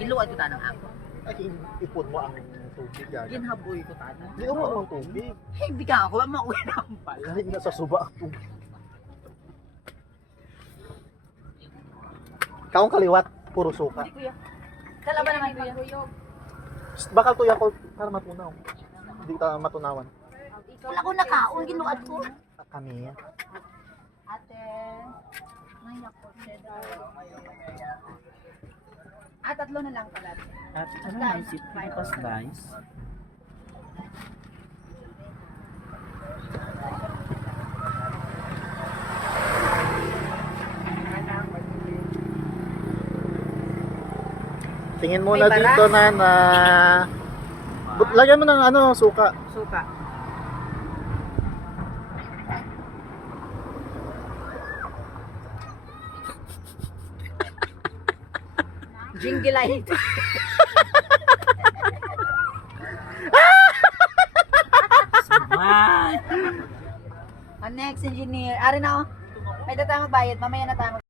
Giluwad ko tanang ako. Ay, ipon mo ang tubig yan. Ginhaboy ko tanang. Hindi mo ang tubig. Hindi ka ako, mauwi naman pala. Kahit nasa suba ang tubig. Kaong kaliwat, puro suka. Hindi kuya. Kalaban naman kuya. Bakal tuya ko para matunaw. Hindi ka matunawan. Wala ko nakaon, giluwad ko. Kami. Ate, ngayon ako, cheddar. Tatlo na lang pala. At ano may sip pa slice? Tingin muna May bara? dito na lagyan mo ng ano, suka. Suka. Jingle light. Man! Next engineer. Ari na oh. May tayo magbayad. Mamaya na tayo